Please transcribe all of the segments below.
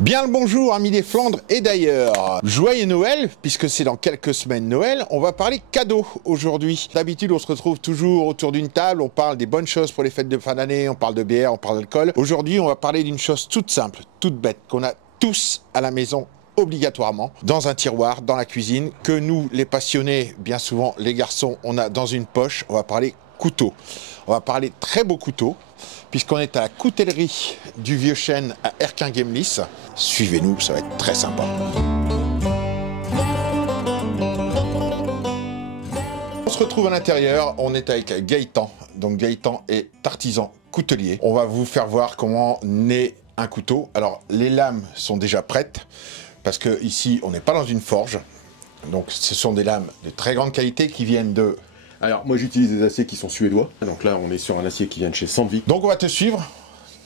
Bien le bonjour amis des Flandres et d'ailleurs. Joyeux Noël, puisque c'est dans quelques semaines Noël, on va parler cadeaux aujourd'hui. D'habitude on se retrouve toujours autour d'une table, on parle des bonnes choses pour les fêtes de fin d'année, on parle de bière, on parle d'alcool. Aujourd'hui on va parler d'une chose toute simple, toute bête, qu'on a tous à la maison obligatoirement, dans un tiroir, dans la cuisine, que nous les passionnés, bien souvent les garçons, on a dans une poche. On va parler couteau. On va parler très beau couteau, puisqu'on est à la coutellerie du Vieux-Chêne à Erquin-Gemlis. Suivez-nous, ça va être très sympa. On se retrouve à l'intérieur, on est avec Gaëtan. Donc Gaëtan est artisan coutelier. On va vous faire voir comment naît un couteau. Alors les lames sont déjà prêtes, parce que ici on n'est pas dans une forge. Donc ce sont des lames de très grande qualité qui viennent de... Alors moi j'utilise des aciers qui sont suédois, donc là on est sur un acier qui vient de chez Sandvik. Donc on va te suivre.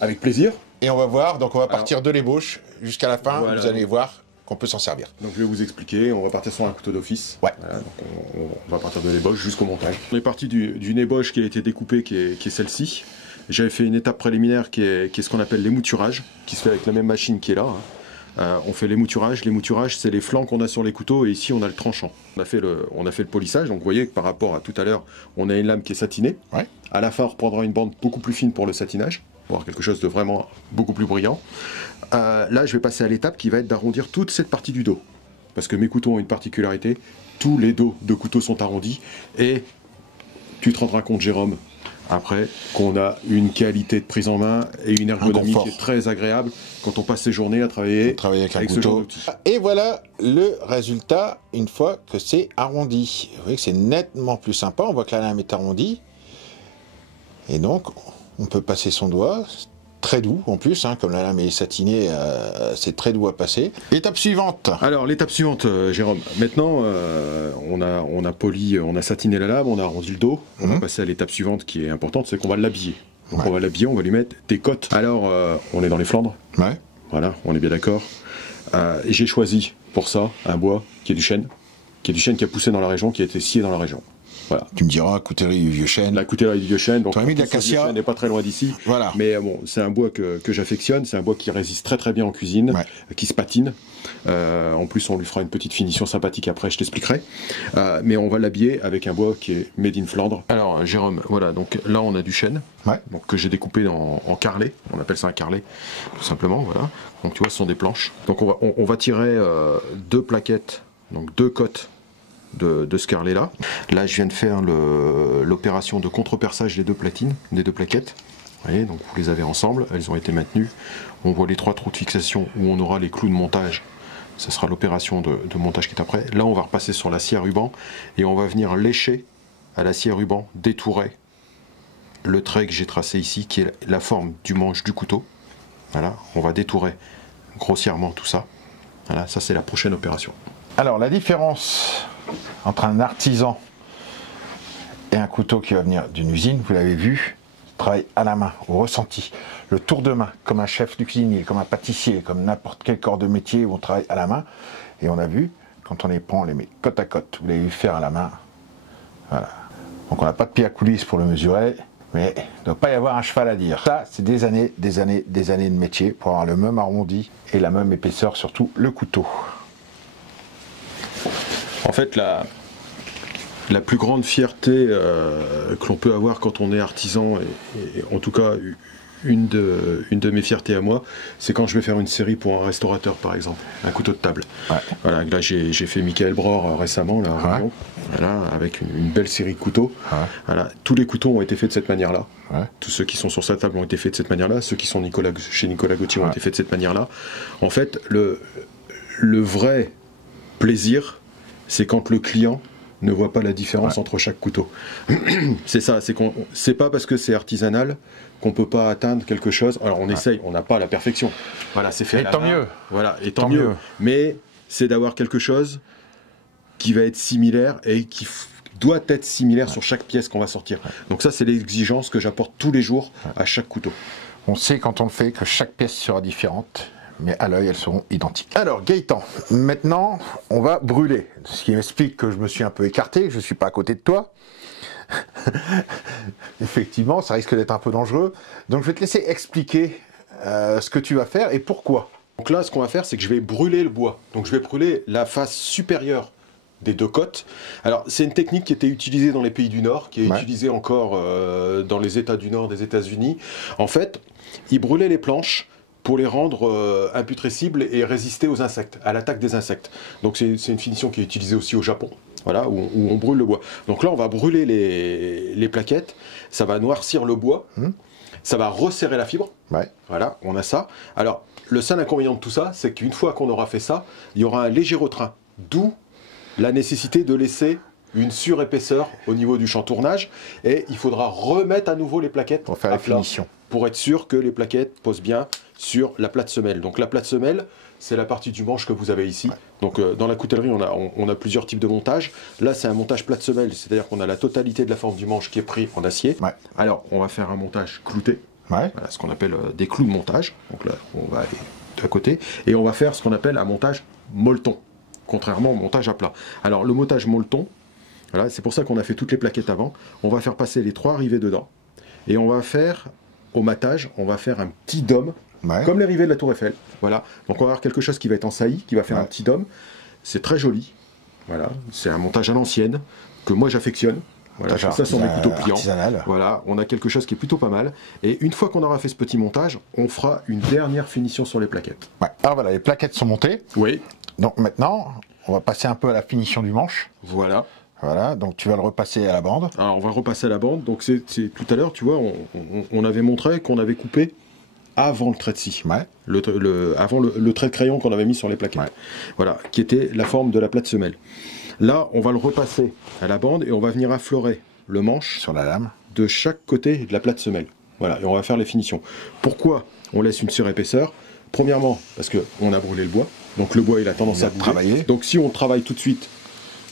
Avec plaisir. Et on va voir, donc on va partir de l'ébauche jusqu'à la fin, voilà. Vous allez voir qu'on peut s'en servir. Donc je vais vous expliquer, on va partir sur un couteau d'office. Ouais. Voilà, donc on va partir de l'ébauche jusqu'au montage. On est parti d'une ébauche qui a été découpée, qui est celle-ci. J'avais fait une étape préliminaire qui est ce qu'on appelle l'émouturage, qui se fait avec la même machine qui est là. On fait l'émouturage. L'émouturage, c'est les flancs qu'on a sur les couteaux, et ici on a le tranchant. On a fait le polissage, donc vous voyez que par rapport à tout à l'heure, on a une lame qui est satinée. Ouais. À la fin, on reprendra une bande beaucoup plus fine pour le satinage, pour avoir quelque chose de vraiment beaucoup plus brillant. Là, je vais passer à l'étape qui va être d'arrondir toute cette partie du dos. Parce que mes couteaux ont une particularité, tous les dos de couteaux sont arrondis, et tu te rendras compte, Jérôme, après, qu'on a une qualité de prise en main et une ergonomie qui est très agréable quand on passe ses journées à travailler avec ce genre d'outil. Et voilà le résultat une fois que c'est arrondi. Vous voyez que c'est nettement plus sympa, on voit que la lame est arrondie. Et donc, on peut passer son doigt, très doux en plus, hein, comme la lame est satinée, c'est très doux à passer. Étape suivante. Alors, l'étape suivante, Jérôme. Maintenant, on a poli, on a satiné la lame, on a arrondi le dos. On va passer à l'étape suivante qui est importante, c'est qu'on va l'habiller. Donc on va l'habiller, on va lui mettre des cottes. Alors, on est dans les Flandres. Ouais. Voilà, on est bien d'accord. J'ai choisi pour ça un bois qui est du chêne, qui a poussé dans la région, qui a été scié dans la région. Voilà. Tu me diras, coutellerie du Vieux-Chêne. La coutellerie du Vieux-Chêne, donc mis de l'acacia. n'est pas très loin d'ici. Voilà. Mais bon, c'est un bois que j'affectionne, c'est un bois qui résiste très très bien en cuisine, qui se patine. En plus, on lui fera une petite finition sympathique après, je t'expliquerai. Mais on va l'habiller avec un bois qui est made in Flandre. Alors, Jérôme, voilà, donc là on a du chêne, donc, que j'ai découpé en carrelé, on appelle ça un carrelé, tout simplement, voilà. Donc tu vois, ce sont des planches. Donc on va tirer deux plaquettes, donc deux cottes de ce carrelet là. Là je viens de faire l'opération de contre-perçage des deux platines, des deux plaquettes. Vous voyez, donc vous les avez ensemble, elles ont été maintenues. On voit les trois trous de fixation où on aura les clous de montage. Ce sera l'opération de montage qui est après. Là on va repasser sur l'acier à ruban et on va venir lécher à l'acier à ruban, détourer le trait que j'ai tracé ici, qui est la forme du manche du couteau. Voilà, on va détourer grossièrement tout ça. Voilà, ça c'est la prochaine opération. Alors la différence entre un artisan et un couteau qui va venir d'une usine, vous l'avez vu, travaille à la main, au ressenti, le tour de main, comme un chef de cuisinier, comme un pâtissier, comme n'importe quel corps de métier où on travaille à la main. Et on a vu, quand on les prend, on les met côte à côte, vous l'avez vu faire à la main. Voilà. Donc on n'a pas de pied à coulisses pour le mesurer, mais il ne doit pas y avoir un cheval à dire. Ça, c'est des années de métier pour avoir le même arrondi et la même épaisseur, surtout le couteau. En fait, la plus grande fierté que l'on peut avoir quand on est artisan, et en tout cas une de mes fiertés à moi, c'est quand je vais faire une série pour un restaurateur par exemple, un couteau de table. Ouais. Voilà, là j'ai fait Michael Bror récemment, là, voilà, avec une belle série de couteaux. Ouais. Voilà, tous les couteaux ont été faits de cette manière-là. Ouais. Tous ceux qui sont sur sa table ont été faits de cette manière-là. Ceux qui sont chez Nicolas Gauthier ont été faits de cette manière-là. En fait, le vrai plaisir, c'est quand le client ne voit pas la différence entre chaque couteau. C'est ça, c'est pas parce que c'est artisanal qu'on peut pas atteindre quelque chose. Alors on essaye, on n'a pas la perfection. Voilà, c'est fait. Et tant mieux. Voilà, et tant mieux. Mais c'est d'avoir quelque chose qui va être similaire et qui doit être similaire sur chaque pièce qu'on va sortir. Donc ça, c'est l'exigence que j'apporte tous les jours à chaque couteau. On sait quand on le fait que chaque pièce sera différente, mais à l'œil, elles seront identiques. Alors, Gaëtan, maintenant, on va brûler. Ce qui m'explique que je me suis un peu écarté, que je ne suis pas à côté de toi. Effectivement, ça risque d'être un peu dangereux. Donc, je vais te laisser expliquer ce que tu vas faire et pourquoi. Donc là, ce qu'on va faire, c'est que je vais brûler le bois. Donc je vais brûler la face supérieure des deux côtes. Alors c'est une technique qui était utilisée dans les pays du Nord, qui est utilisée encore dans les États du Nord des États-Unis. En fait, ils brûlaient les planches pour les rendre imputrescibles et résister aux insectes, à l'attaque des insectes. Donc c'est une finition qui est utilisée aussi au Japon, voilà, où on brûle le bois. Donc là, on va brûler les plaquettes, ça va noircir le bois, ça va resserrer la fibre, voilà, on a ça. Alors, le seul inconvénient de tout ça, c'est qu'une fois qu'on aura fait ça, il y aura un léger retrait, d'où la nécessité de laisser une surépaisseur au niveau du champ tournage, et il faudra remettre à nouveau les plaquettes pour faire la finition, pour être sûr que les plaquettes posent bien sur la plate semelle. Donc la plate semelle, c'est la partie du manche que vous avez ici. Donc dans la coutellerie, on a plusieurs types de montage. Là, c'est un montage plate semelle, c'est-à-dire qu'on a la totalité de la forme du manche qui est pris en acier. Alors, on va faire un montage clouté, voilà, ce qu'on appelle des clous de montage. Donc là, on va aller de côté, et on va faire ce qu'on appelle un montage molleton, contrairement au montage à plat. Alors le montage molleton, voilà, c'est pour ça qu'on a fait toutes les plaquettes avant. On va faire passer les 3 rivets dedans, et on va faire, au matage, on va faire un petit dôme, comme les rivets de la Tour Eiffel. Voilà. Donc on va avoir quelque chose qui va être en saillie, qui va faire un petit dôme. C'est très joli. Voilà. C'est un montage à l'ancienne, que moi j'affectionne. Voilà, ça sont mes couteaux pliants. Voilà, on a quelque chose qui est plutôt pas mal. Et une fois qu'on aura fait ce petit montage, on fera une dernière finition sur les plaquettes. Alors voilà, les plaquettes sont montées. Oui. Donc maintenant, on va passer un peu à la finition du manche. Voilà. Voilà, donc tu vas le repasser à la bande. Alors on va repasser à la bande. Donc c'est tout à l'heure, tu vois, on avait montré qu'on avait coupé avant le trait de scie. Avant le trait de crayon qu'on avait mis sur les plaquettes. Voilà, qui était la forme de la plate semelle. Là, on va le repasser à la bande et on va venir affleurer le manche sur la lame de chaque côté de la plate semelle. Voilà, et on va faire les finitions. Pourquoi on laisse une surépaisseur? Premièrement, parce qu'on a brûlé le bois, donc le bois il a tendance à bouger. Donc si on travaille tout de suite,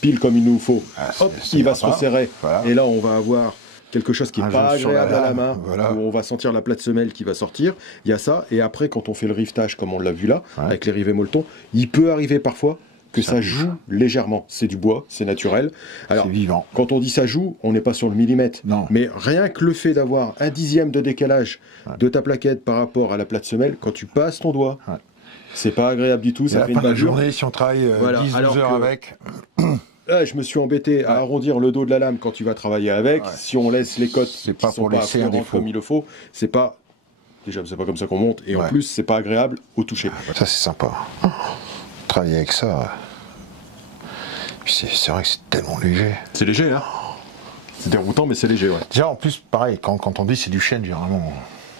pile comme il nous faut, hop, il va se resserrer. Et là, on va avoir quelque chose qui n'est pas agréable à la main, où on va sentir la plate semelle qui va sortir. Il y a ça, et après, quand on fait le rivetage, comme on l'a vu là, avec les rivets molletons, il peut arriver parfois que ça joue légèrement. C'est du bois, c'est naturel. Alors, vivant. Quand on dit ça joue, on n'est pas sur le millimètre. Non. Mais rien que le fait d'avoir un dixième de décalage de ta plaquette par rapport à la plate semelle, quand tu passes ton doigt, c'est pas agréable du tout. Ça fait une bavure. Journée, si on travaille 10-12 heures avec... Là, je me suis embêté à arrondir le dos de la lame quand tu vas travailler avec. Si on laisse les côtes qui pas sont pour pas laisser un défaut comme il le faut, c'est pas... Déjà, c'est pas comme ça qu'on monte. Et en plus, c'est pas agréable au toucher. Ça, c'est sympa. Travailler avec ça... C'est vrai que c'est tellement léger. C'est léger, hein. C'est déroutant, mais c'est léger, Déjà, en plus, pareil, quand on dit c'est du chêne, généralement,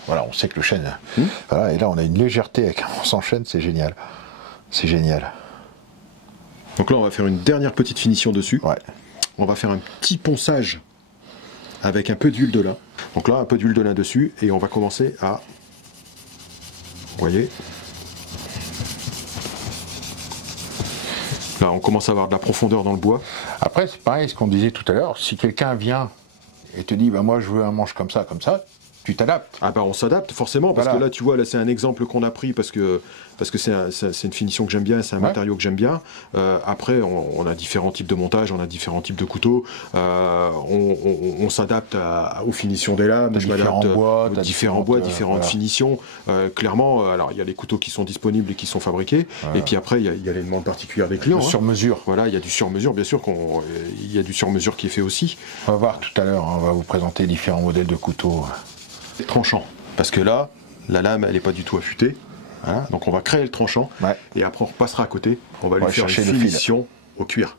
voilà, on sait que le chêne... Voilà, et là, on a une légèreté avec un sans chêne, c'est génial. C'est génial. Donc là, on va faire une dernière petite finition dessus. On va faire un petit ponçage avec un peu d'huile de lin. Donc là, un peu d'huile de lin dessus, et on va commencer à... Vous voyez ? Là, on commence à avoir de la profondeur dans le bois. Après, c'est pareil, ce qu'on disait tout à l'heure, si quelqu'un vient et te dit, bah, moi je veux un manche comme ça, tu t'adaptes. Ah bah on s'adapte forcément, parce que là, tu vois, là c'est un exemple qu'on a pris, parce que c'est une finition que j'aime bien, c'est un matériau que j'aime bien. Après, on a différents types de montage, on a différents types de couteaux, on s'adapte aux finitions des lames, je m'adapte aux différents bois, différentes finitions. Clairement, alors il y a les couteaux qui sont disponibles et qui sont fabriqués, et puis après il y a les demandes particulières des clients. Sur-mesure. Voilà, il y a du sur-mesure, bien sûr, il y a du sur-mesure qui est fait aussi. On va voir tout à l'heure, on va vous présenter différents modèles de couteaux. Tranchant, parce que là, la lame elle n'est pas du tout affûtée. Voilà, donc on va créer le tranchant, et après on repassera à côté, on va lui faire une finition au cuir.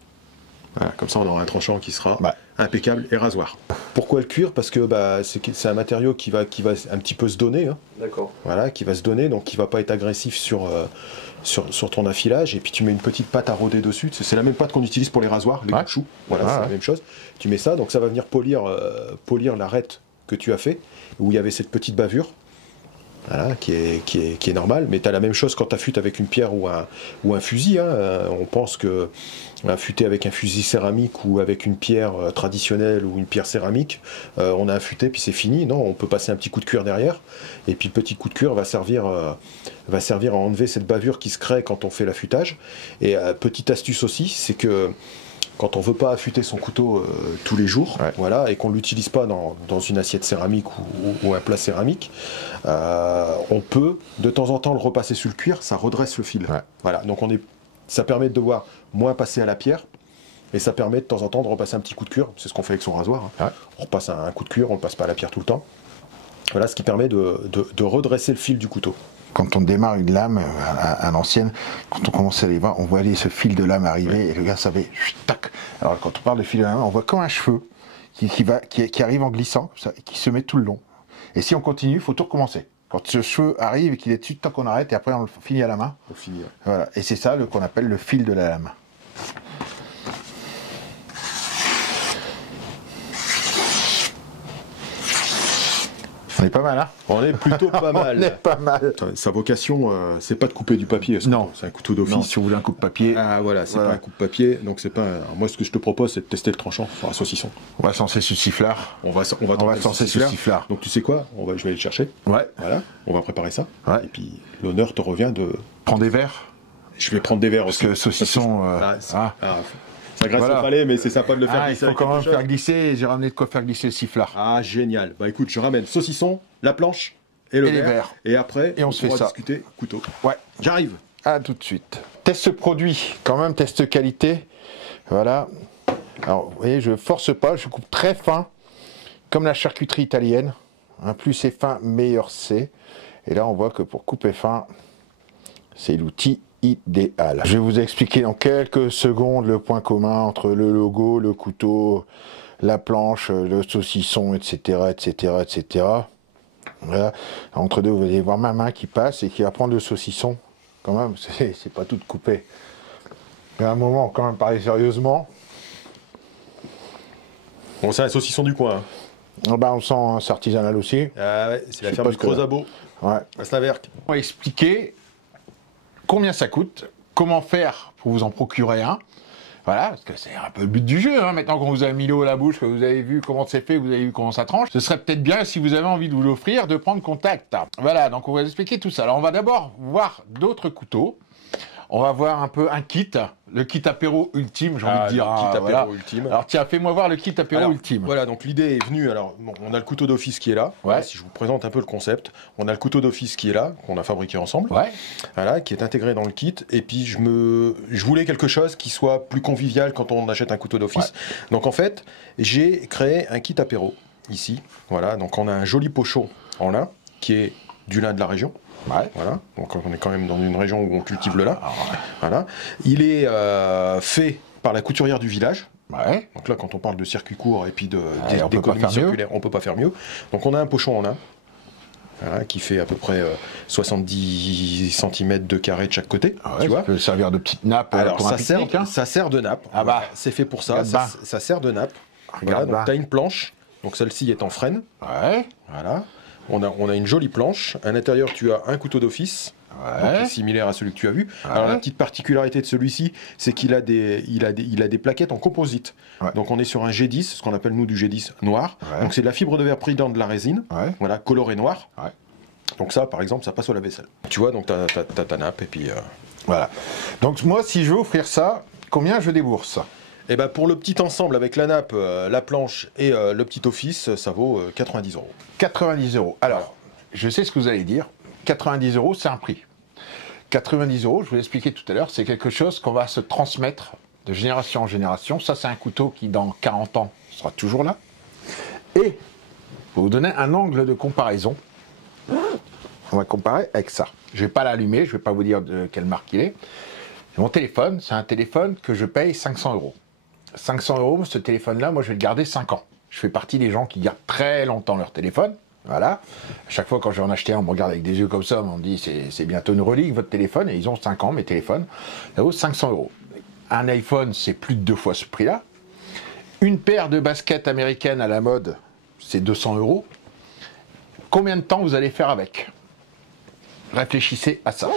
Voilà, comme ça on aura un tranchant qui sera impeccable et rasoir. Pourquoi le cuir? Parce que c'est un matériau qui va un petit peu se donner. D'accord. Voilà, qui va se donner, donc qui va pas être agressif sur ton affilage, et puis tu mets une petite pâte à rôder dessus. C'est la même pâte qu'on utilise pour les rasoirs, les coups-choux. Voilà, c'est la même chose. Tu mets ça, donc ça va venir polir l'arête que tu as fait, où il y avait cette petite bavure. Voilà, qui est normal, mais tu as la même chose quand tu affûtes avec une pierre ou un fusil. On pense que affûter avec un fusil céramique ou avec une pierre traditionnelle ou une pierre céramique, on a affûté puis c'est fini. Non, on peut passer un petit coup de cuir derrière, et puis le petit coup de cuir va servir à enlever cette bavure qui se crée quand on fait l'affûtage. Et petite astuce aussi, c'est que quand on veut pas affûter son couteau tous les jours, voilà, et qu'on l'utilise pas dans une assiette céramique ou un plat céramique, on peut de temps en temps le repasser sur le cuir, ça redresse le fil. Voilà, donc ça permet de devoir moins passer à la pierre, et ça permet de temps en temps de repasser un petit coup de cuir, c'est ce qu'on fait avec son rasoir. On repasse un coup de cuir, on ne passe pas à la pierre tout le temps. Voilà, ce qui permet de redresser le fil du couteau. Quand on démarre une lame à l'ancienne, quand on commence à les voir, on voit aller ce fil de lame arriver, et le gars savait, tac. Alors quand on parle de fil de lame, on voit comme un cheveu qui arrive en glissant, comme ça, et qui se met tout le long. Et si on continue, il faut tout recommencer. Quand ce cheveu arrive et qu'il est dessus, tant qu'on arrête, et après on le finit à la main. On finit. Voilà. Et c'est ça qu'on appelle le fil de la lame. On est pas mal, hein? On est plutôt pas mal. On est pas mal. Sa vocation, c'est pas de couper du papier. Non. C'est un couteau d'office. Non, si vous voulez un coupe-papier. Ah voilà, c'est pas un coupe-papier. Donc c'est pas. Moi, ce que je te propose, c'est de tester le tranchant sur un saucisson. On va censer ce sifflard. On va censer ce sifflard. Donc tu sais quoi? Je vais aller le chercher. Ouais. Voilà. On va préparer ça. Ouais. Et puis l'honneur te revient de. Prends des verres. Je vais prendre des verres parce aussi. Que saucisson. Ça graisse au palais, mais c'est sympa de le faire glisser. Il faut quand même faire glisser. Et j'ai ramené de quoi faire glisser le sifflard. Ah génial. Bah écoute, je ramène saucisson, la planche. Et les verres. Et après, on se fait ça. Discuter couteau. Ouais. J'arrive. À tout de suite. Test produit, quand même, test qualité. Voilà. Alors, vous voyez, je force pas, je coupe très fin, comme la charcuterie italienne. Plus c'est fin, meilleur c'est. Et là, on voit que pour couper fin, c'est l'outil idéal. Je vais vous expliquer dans quelques secondes le point commun entre le logo, le couteau, la planche, le saucisson, etc., etc., etc. Voilà. Entre deux, vous allez voir ma main qui passe et qui va prendre le saucisson. Quand même, c'est pas tout coupé. Mais à un moment, quand même, parler sérieusement. Bon, c'est un saucisson du coin. Hein. On sent c'est artisanal aussi. Ah ouais, c'est la ferme du Creusabo. Ouais. À Slaverque. On va expliquer combien ça coûte, comment faire pour vous en procurer un. Voilà, parce que c'est un peu le but du jeu, hein. Maintenant qu'on vous a mis l'eau à la bouche, que vous avez vu comment c'est fait, que vous avez vu comment ça tranche, ce serait peut-être bien, si vous avez envie de vous l'offrir, de prendre contact. Voilà, donc on va expliquer tout ça. Alors on va d'abord voir d'autres couteaux. On va voir un peu un kit, le kit apéro ultime, j'ai envie de dire. Le kit apéro ultime. Alors tiens, fais-moi voir le kit apéro ultime. Voilà, donc l'idée est venue, alors bon, on a le couteau d'office qui est là. Voilà, si je vous présente un peu le concept, on a le couteau d'office qui est là, qu'on a fabriqué ensemble. Voilà, qui est intégré dans le kit. Et puis je voulais quelque chose qui soit plus convivial quand on achète un couteau d'office. Donc en fait, j'ai créé un kit apéro ici. Voilà, donc on a un joli pochon en lin qui est du lin de la région. Voilà, donc on est quand même dans une région où on cultive le lin. Voilà, il est fait par la couturière du village. Donc là, quand on parle de circuit court et puis d'économie circulaire, on peut pas faire mieux. Donc on a un pochon en lin, voilà, qui fait à peu près 70 cm de carré de chaque côté. Tu vois, ça peut servir de petite nappe. Alors pour ça sert de nappe. C'est fait pour ça. Ça sert de nappe. Voilà, donc tu as une planche. Donc celle-ci est en frêne. Voilà. On a une jolie planche. À l'intérieur, tu as un couteau d'office, qui est similaire à celui que tu as vu. Alors la petite particularité de celui-ci, c'est qu'il a des plaquettes en composite. Donc on est sur un G10, ce qu'on appelle nous du G10 noir. Donc c'est de la fibre de verre pris dans de la résine, voilà, colorée noire. Donc ça, par exemple, ça passe au lave-vaisselle. Tu vois, donc t'as ta nappe et puis... Voilà. Donc moi, si je veux offrir ça, combien je débourse ? Et ben pour le petit ensemble avec la nappe, la planche et le petit office, ça vaut 90 €. 90 €. Alors, je sais ce que vous allez dire. 90 €, c'est un prix. 90 €, je vous l'ai expliqué tout à l'heure, c'est quelque chose qu'on va se transmettre de génération en génération. Ça, c'est un couteau qui, dans 40 ans, sera toujours là. Et, pour vous donner un angle de comparaison, on va comparer avec ça. Je ne vais pas l'allumer, je ne vais pas vous dire de quelle marque il est. Mon téléphone, c'est un téléphone que je paye 500 €. 500 €, ce téléphone-là, moi, je vais le garder 5 ans. Je fais partie des gens qui gardent très longtemps leur téléphone. Voilà. À chaque fois, quand je vais en acheter un, on me regarde avec des yeux comme ça, on me dit c'est bientôt une relique, votre téléphone. Et ils ont 5 ans, mes téléphones. Ça vaut 500 €. Un iPhone, c'est plus de 2 fois ce prix-là. Une paire de baskets américaines à la mode, c'est 200 €. Combien de temps vous allez faire avec ? Réfléchissez à ça.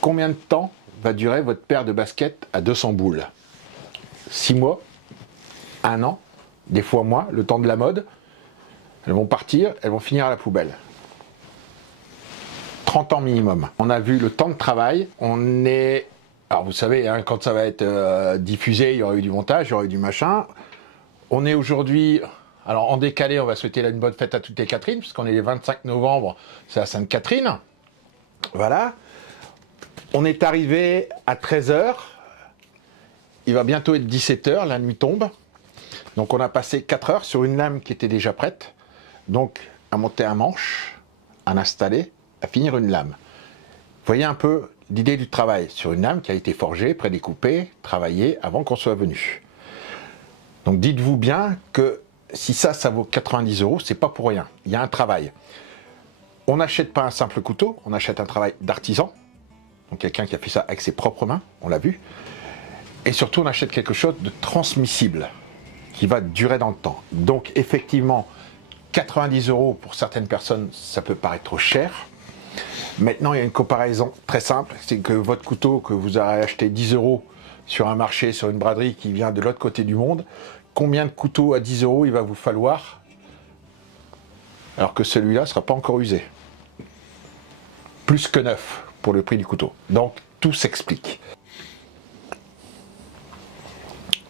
Combien de temps va durer votre paire de baskets à 200 boules ? 6 mois, 1 an, des fois moins, le temps de la mode. Elles vont partir, elles vont finir à la poubelle. 30 ans minimum. On a vu le temps de travail, on est Alors vous savez, hein, quand ça va être diffusé, il y aura eu du montage, il y aura eu du machin. On est aujourd'hui, alors en décalé, on va souhaiter une bonne fête à toutes les Catherines, puisqu'on est le 25 novembre, c'est la Sainte-Catherine. Voilà. On est arrivé à 13 h. Il va bientôt être 17 h, la nuit tombe. Donc on a passé 4 heures sur une lame qui était déjà prête. Donc à monter un manche, à l'installer, à finir une lame. Vous voyez un peu l'idée du travail sur une lame qui a été forgée, prédécoupée, travaillée avant qu'on soit venu. Donc dites-vous bien que si ça vaut 90 €, c'est pas pour rien. Il y a un travail. On n'achète pas un simple couteau, on achète un travail d'artisan. Donc quelqu'un qui a fait ça avec ses propres mains, on l'a vu. Et surtout, on achète quelque chose de transmissible, qui va durer dans le temps. Donc effectivement, 90 € pour certaines personnes, ça peut paraître trop cher. Maintenant, il y a une comparaison très simple, c'est que votre couteau que vous aurez acheté 10 € sur un marché, sur une braderie qui vient de l'autre côté du monde, combien de couteaux à 10 € il va vous falloir, alors que celui-là ne sera pas encore usé. Plus que neuf pour le prix du couteau. Donc, tout s'explique.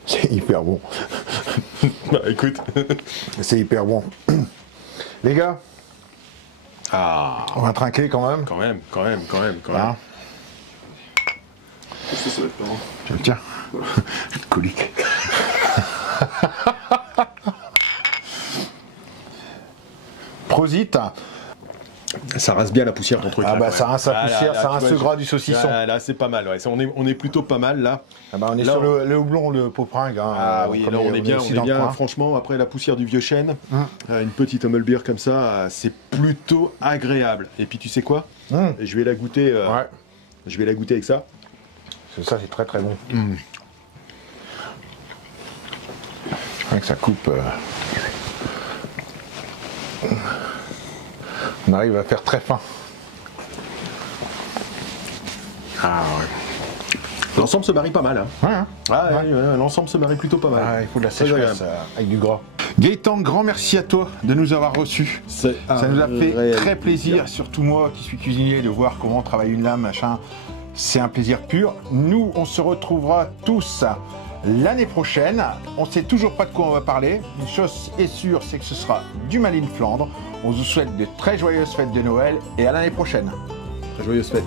C'est hyper bon. Bah écoute. C'est hyper bon. Les gars, on va trinquer quand même. Quand même. Hein, tiens, colique. Prosit. Ça rase bien la poussière ton truc. Ah là, bah ça rince la poussière, ça rince le gras du saucisson. Là c'est pas mal, ouais. On est plutôt pas mal là. Ah bah on est là, sur le houblon, le popringue. Hein, ah oui, là on est bien, franchement, après la poussière du vieux chêne, une petite Hummelbeer comme ça, c'est plutôt agréable. Et puis tu sais quoi, je vais la goûter. Je vais la goûter avec ça. Ça c'est très très bon. Je crois que ça coupe. On arrive à faire très fin. Ah ouais. L'ensemble se marie pas mal. Hein. Ouais, hein. L'ensemble se marie plutôt pas mal. Ah, il faut de la sécheresse avec du gras. Gaëtan, grand merci à toi de nous avoir reçus. Ça nous a fait très plaisir, surtout moi qui suis cuisinier, de voir comment on travaille une lame, machin. C'est un plaisir pur. Nous, on se retrouvera tous l'année prochaine. On ne sait toujours pas de quoi on va parler. Une chose est sûre, c'est que ce sera du Made in Flandre. On vous souhaite de très joyeuses fêtes de Noël et à l'année prochaine. Très joyeuses fêtes.